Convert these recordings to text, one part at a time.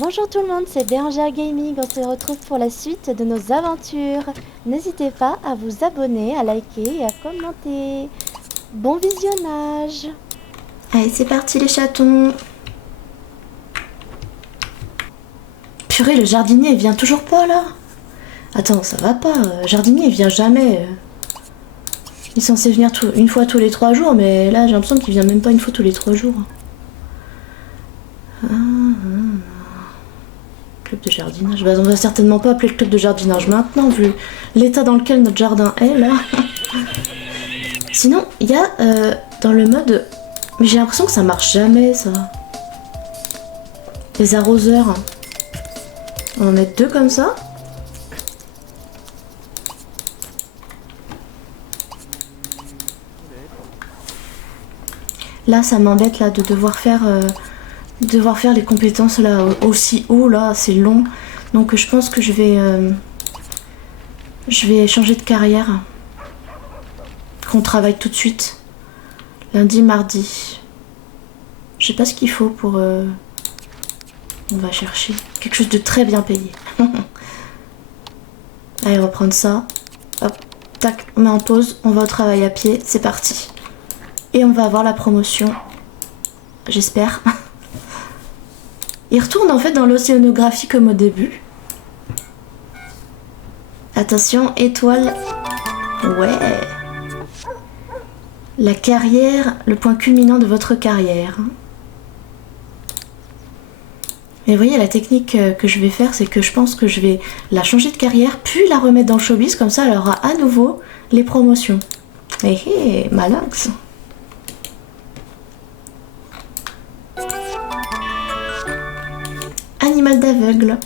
Bonjour tout le monde, c'est Bérangère Gaming, on se retrouve pour la suite de nos aventures. N'hésitez pas à vous abonner, à liker et à commenter. Bon visionnage. Allez, c'est parti les chatons. Purée, le jardinier il vient toujours pas là. Attends, ça va pas, le jardinier il vient jamais. Il est censé venir une fois tous les 3 jours, mais là j'ai l'impression qu'il vient même pas une fois tous les 3 jours. Club de jardinage. Bah, on va certainement pas appeler le club de jardinage maintenant, vu l'état dans lequel notre jardin est là. Sinon, il y a dans le mode. Mais j'ai l'impression que ça marche jamais ça. Les arroseurs. On en met 2 comme ça. Là, ça m'embête là de devoir faire les compétences là aussi haut là, c'est long. Donc je pense que je vais changer de carrière. Qu'on travaille tout de suite. Lundi, mardi. Je sais pas ce qu'il faut pour... On va chercher quelque chose de très bien payé. Allez, on va prendre ça. Hop, tac, on met en pause. On va au travail à pied. C'est parti. Et on va avoir la promotion. J'espère. Il retourne en fait dans l'océanographie comme au début. Attention, étoile. Ouais. La carrière, le point culminant de votre carrière. Et vous voyez, la technique que je vais faire, c'est que je pense que je vais la changer de carrière, puis la remettre dans le showbiz, comme ça elle aura à nouveau les promotions. Hé malinx. Animal d'aveugle.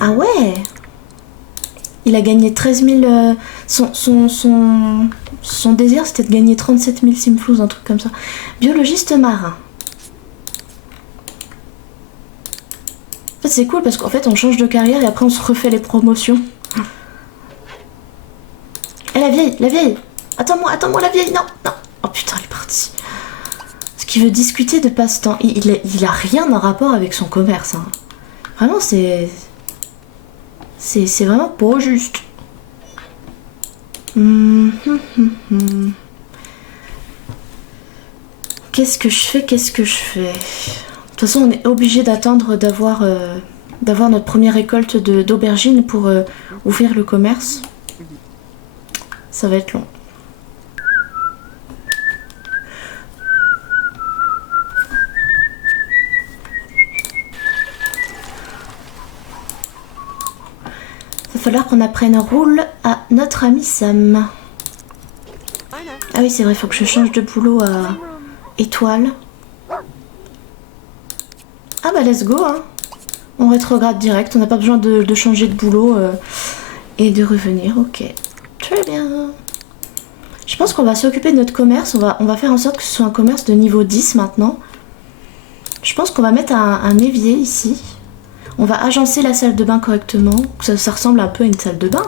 Ah ouais. Il a gagné 13 000... Son désir, c'était de gagner 37 000 simflouz, un truc comme ça. Biologiste marin. En fait, c'est cool parce qu'en fait, on change de carrière et après, on se refait les promotions. Eh, la vieille. Attends-moi, la vieille. Non. Oh putain, elle est partie. Parce qu'il veut discuter de passe-temps. Il a rien en rapport avec son commerce. Hein. Vraiment, c'est vraiment pas juste. Qu'est-ce que je fais? De toute façon, on est obligé d'attendre d'avoir notre première récolte d'aubergines pour ouvrir le commerce. Ça va être long. Il va falloir qu'on apprenne roule à notre ami Sam. Ah oui, c'est vrai, il faut que je change de boulot à étoile. Ah bah let's go, hein. On rétrograde direct, on n'a pas besoin de changer de boulot et de revenir, ok. Très bien. Je pense qu'on va s'occuper de notre commerce, on va faire en sorte que ce soit un commerce de niveau 10 maintenant. Je pense qu'on va mettre un évier ici. On va agencer la salle de bain correctement, que ça ressemble un peu à une salle de bain.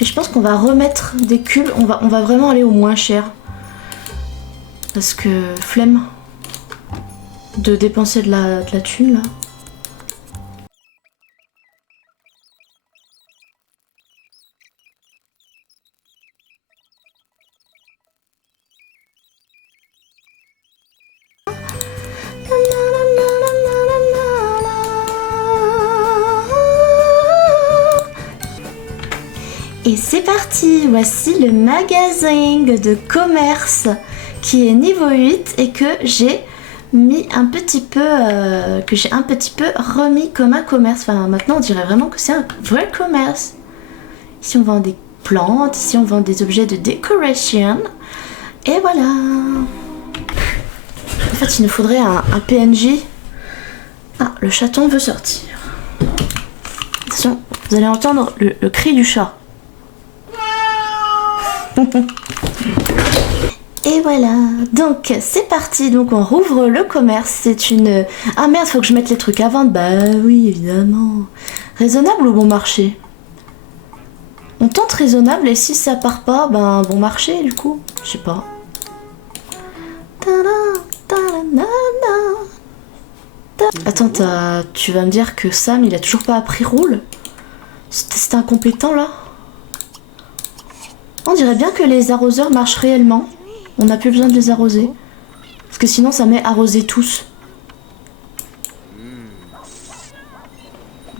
Et je pense qu'on va remettre des culles, on va vraiment aller au moins cher. Parce que flemme de dépenser de la thune là. Et c'est parti, voici le magasin de commerce qui est niveau 8 et que j'ai mis un petit peu, remis comme un commerce. Enfin maintenant on dirait vraiment que c'est un vrai commerce. Ici on vend des plantes, ici on vend des objets de décoration. Et voilà. En fait il nous faudrait un PNJ. Ah, le chaton veut sortir. Attention, vous allez entendre le cri du chat. Et voilà, donc c'est parti, donc on rouvre le commerce, c'est une... Ah merde, faut que je mette les trucs à vendre, bah oui évidemment. Raisonnable ou bon marché? On tente raisonnable et si ça part pas, ben bon marché du coup, je sais pas. Attends, tu vas me dire que Sam il a toujours pas appris roule? C'est incompétent là? On dirait bien que les arroseurs marchent réellement. On n'a plus besoin de les arroser. Parce que sinon ça met arroser tous.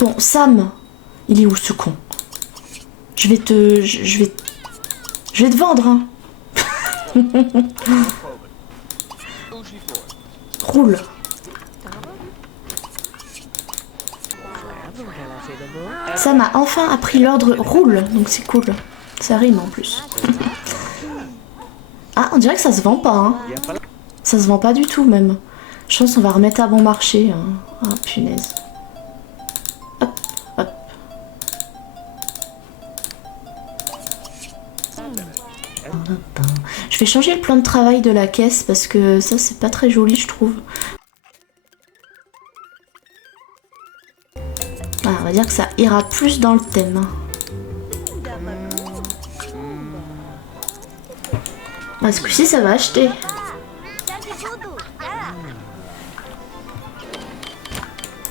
Bon, Sam, il est où ce con? Je vais te vendre, hein. Roule. Sam a enfin appris l'ordre roule, donc c'est cool. Ça rime en plus. Ah, on dirait que ça se vend pas, hein. Ça se vend pas du tout, même. Je pense qu'on va remettre à bon marché. Hein. Ah, punaise. Hop, hop. Je vais changer le plan de travail de la caisse parce que ça, c'est pas très joli, je trouve. Ah, on va dire que ça ira plus dans le thème. Ah, ce coup-ci, ça va acheter.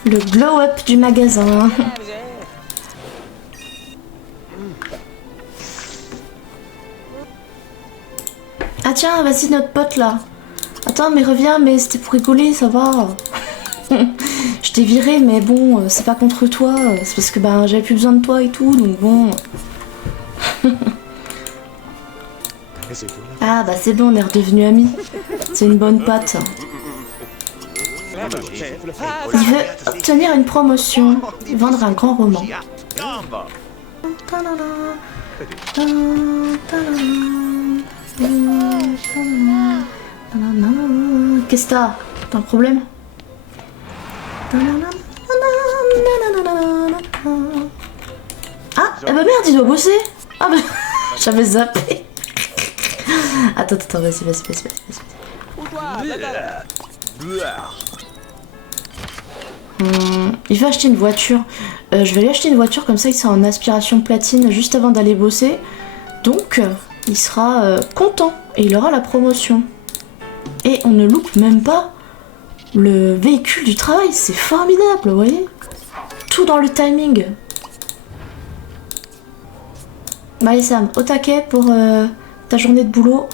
Le glow-up du magasin. Ah tiens, vas-y notre pote là. Attends, mais reviens, mais c'était pour rigoler, ça va. Je t'ai viré, mais bon, c'est pas contre toi. C'est parce que ben j'avais plus besoin de toi et tout, donc bon. Ah bah c'est bon, on est redevenus amis. C'est une bonne patte. Il veut obtenir une promotion, vendre un grand roman. Qu'est-ce que t'as? T'as un problème? Ah, bah merde, il doit bosser. Ah bah, j'avais zappé. Attends, vas-y. Il veut acheter une voiture. Je vais lui acheter une voiture, comme ça il sera en aspiration platine juste avant d'aller bosser. Donc, il sera content et il aura la promotion. Et on ne loupe même pas le véhicule du travail. C'est formidable, vous voyez? Tout dans le timing. Bah allez Sam, au taquet pour ta journée de boulot.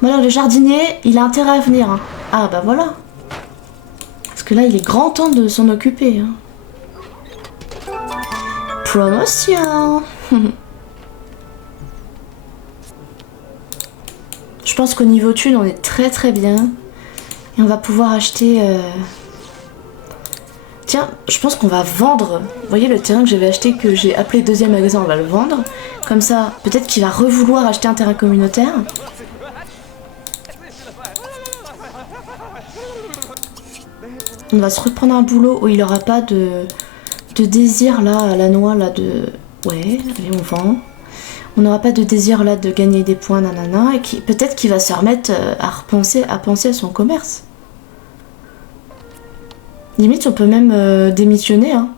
Voilà, le jardinier, il a intérêt à venir. Hein. Ah bah voilà. Parce que là, il est grand temps de s'en occuper. Hein. Promotion. Je pense qu'au niveau thune, on est très bien. Et on va pouvoir acheter... Tiens, je pense qu'on va vendre. Vous voyez le terrain que j'avais acheté, que j'ai appelé deuxième magasin, on va le vendre. Comme ça, peut-être qu'il va revouloir acheter un terrain communautaire. On va se reprendre un boulot où il n'aura pas de désir là, à la noix là de... Ouais, allez on vend. On n'aura pas de désir là de gagner des points, nanana. Et peut-être qu'il va se remettre à penser à son commerce. Limite, on peut même démissionner. Hein.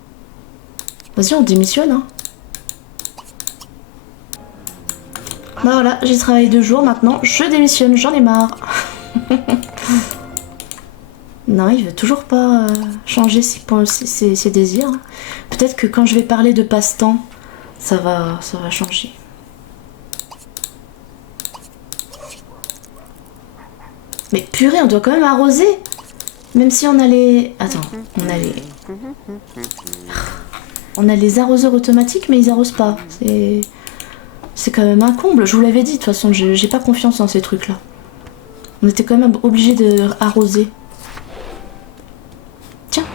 Vas-y, on démissionne. Hein. Bah voilà, j'ai travaillé 2 jours, maintenant je démissionne, j'en ai marre. Non, il veut toujours pas changer ses désirs. Hein. Peut-être que quand je vais parler de passe-temps, ça va changer. Mais purée, on doit quand même arroser. Même si on a les... Attends, on a les arroseurs automatiques, mais ils arrosent pas. C'est quand même un comble. Je vous l'avais dit, de toute façon, j'ai pas confiance en ces trucs-là. On était quand même obligé de arroser. Tiens,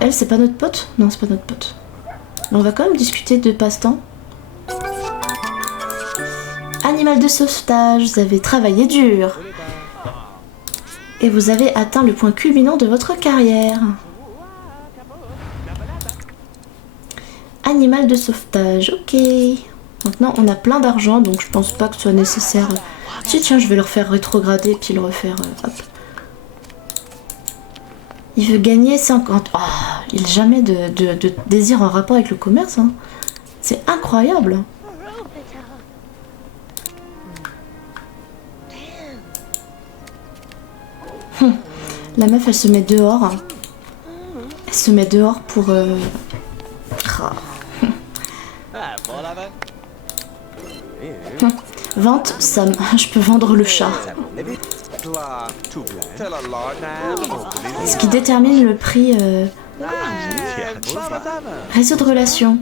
elle, c'est pas notre pote? Non, c'est pas notre pote. Mais on va quand même discuter de passe-temps. Animal de sauvetage, vous avez travaillé dur. Et vous avez atteint le point culminant de votre carrière. Animal de sauvetage, ok. Maintenant, on a plein d'argent, donc je pense pas que ce soit nécessaire. Si, tiens, je vais le refaire rétrograder, puis le refaire... hop. Il veut gagner 50... Oh, il n'a jamais de désir en rapport avec le commerce. Hein. C'est incroyable. La meuf, elle se met dehors. Elle se met dehors pour... Vente, ça... je peux vendre le chat. Ce qui détermine le prix... Réseau de relations.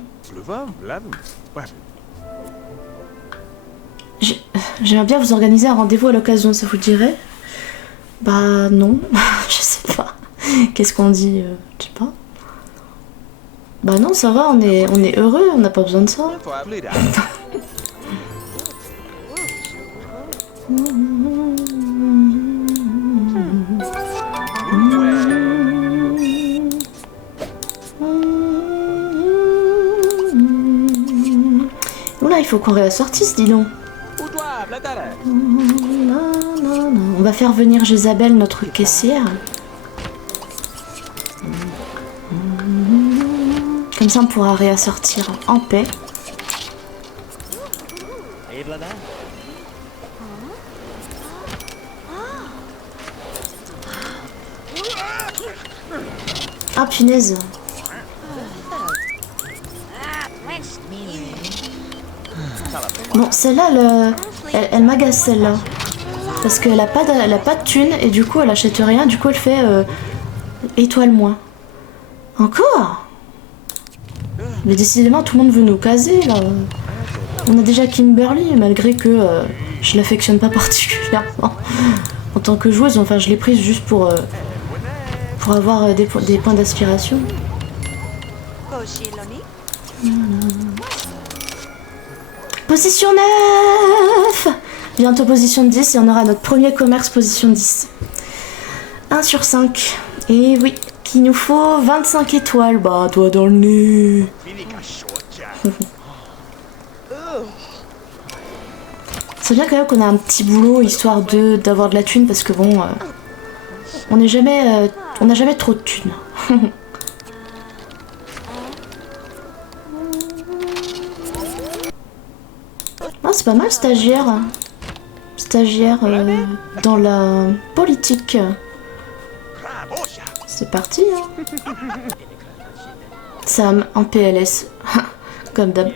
J'aimerais bien vous organiser un rendez-vous à l'occasion, ça vous dirait? Bah non, je sais pas. Qu'est-ce qu'on dit? Je sais pas. Bah non, ça va, on est heureux, on n'a pas besoin de ça. Oula, il faut qu'on réassortisse, dis donc. On va faire venir Jézabel, notre caissière. Comme ça, on pourra réassortir en paix. Ah, punaise. Bon, celle-là, elle m'agace, celle-là. Parce qu'elle a pas de thune, et du coup, elle achète rien. Du coup, elle fait étoile moins. Encore? Mais décidément, tout le monde veut nous caser, là. On a déjà Kimberly, malgré que je l'affectionne pas particulièrement. En tant que joueuse, enfin, je l'ai prise juste pour avoir des points d'aspiration. Position 9! Bientôt position 10 et on aura notre premier commerce position 10. 1 sur 5. Et oui, qu'il nous faut 25 étoiles. Bah, toi dans le nez. C'est bien quand même qu'on a un petit boulot histoire d'avoir de la thune parce que bon, on n'a jamais trop de thunes. Ah, c'est pas mal, stagiaire. Stagiaire dans la politique. C'est parti, hein. Sam en PLS. Comme d'hab.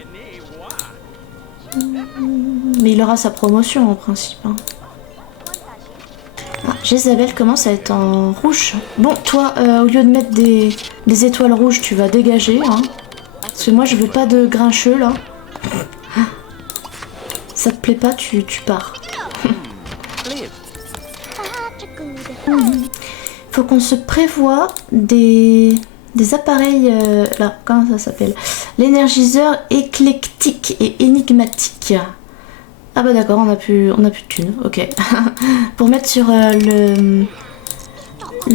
Mais il aura sa promotion en principe. Hein. Ah, Jézabel commence à être en rouge. Bon, toi, au lieu de mettre des étoiles rouges, tu vas dégager. Hein. Parce que moi, je veux pas de grincheux, là. Ça te plaît pas, tu pars. Faut qu'on se prévoie des appareils... là, comment ça s'appelle? L'énergiseur éclectique et énigmatique. Ah bah d'accord, on a plus de thunes, ok. Pour mettre sur le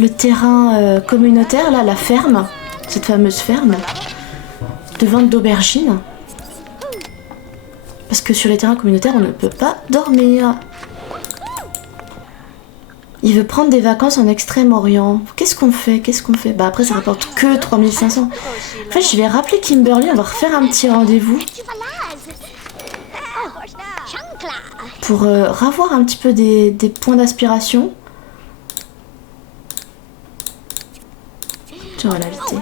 terrain communautaire, là, la ferme, cette fameuse ferme, de vente d'aubergines. Parce que sur les terrains communautaires, on ne peut pas dormir. Il veut prendre des vacances en Extrême-Orient. Qu'est-ce qu'on fait? Bah après, ça rapporte que 3500. En fait, je vais rappeler Kimberly, on va refaire un petit rendez-vous. Pour revoir un petit peu des points d'aspiration. Tiens, on va l'inviter.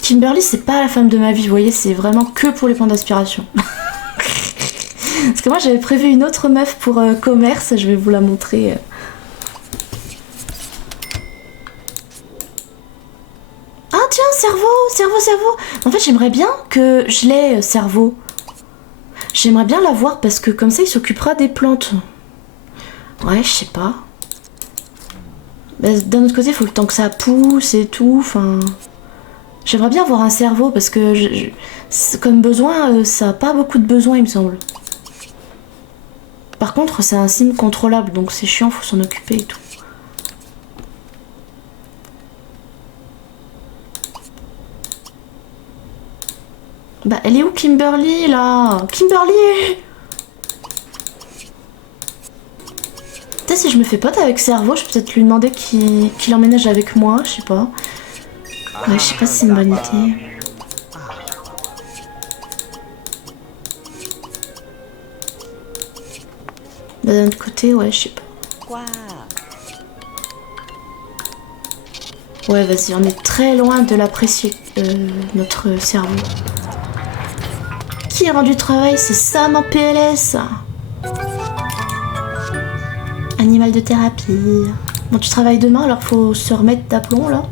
Kimberly, c'est pas la femme de ma vie, vous voyez, c'est vraiment que pour les points d'aspiration. Parce que moi, j'avais prévu une autre meuf pour commerce, je vais vous la montrer. Ah tiens, cerveau. En fait, j'aimerais bien que je l'ai, cerveau. J'aimerais bien l'avoir parce que comme ça, il s'occupera des plantes. Ouais, je sais pas. Bah, d'un autre côté, il faut le temps que ça pousse et tout, enfin... J'aimerais bien avoir un cerveau parce que comme besoin, ça n'a pas beaucoup de besoins, il me semble. Par contre, c'est un signe contrôlable, donc c'est chiant, faut s'en occuper et tout. Bah, elle est où Kimberly, là? Kimberly! Peut-être si je me fais pote avec Cerveau, je peux peut-être lui demander qu'il emménage avec moi, je sais pas. Ouais, je sais pas si c'est une bonne idée. Bah, d'un autre côté, ouais, je sais pas. Ouais, vas-y, on est très loin de l'apprécier, notre cerveau. Qui a rendu le travail? C'est Sam en PLS. Animal de thérapie. Bon, tu travailles demain, alors faut se remettre d'aplomb, là.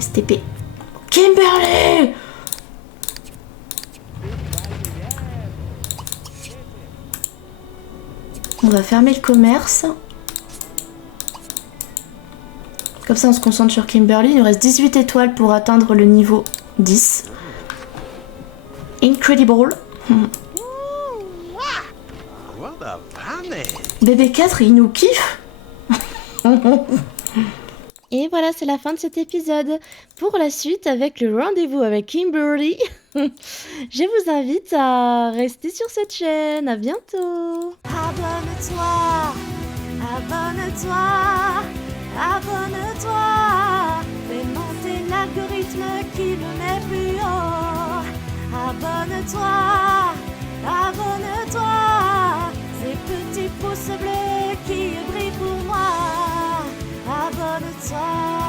STP. Kimberly! On va fermer le commerce. Comme ça, on se concentre sur Kimberly. Il nous reste 18 étoiles pour atteindre le niveau 10. Incredible. BB4, il nous kiffe. Et voilà, c'est la fin de cet épisode. Pour la suite, avec le rendez-vous avec Kimberly, je vous invite à rester sur cette chaîne. À bientôt. Abonne-toi, abonne-toi, abonne-toi. Fais monter l'algorithme qui me met plus haut. Abonne-toi, abonne-toi. Ces petits pouces bleus qui brillent pour moi. Abonne-toi.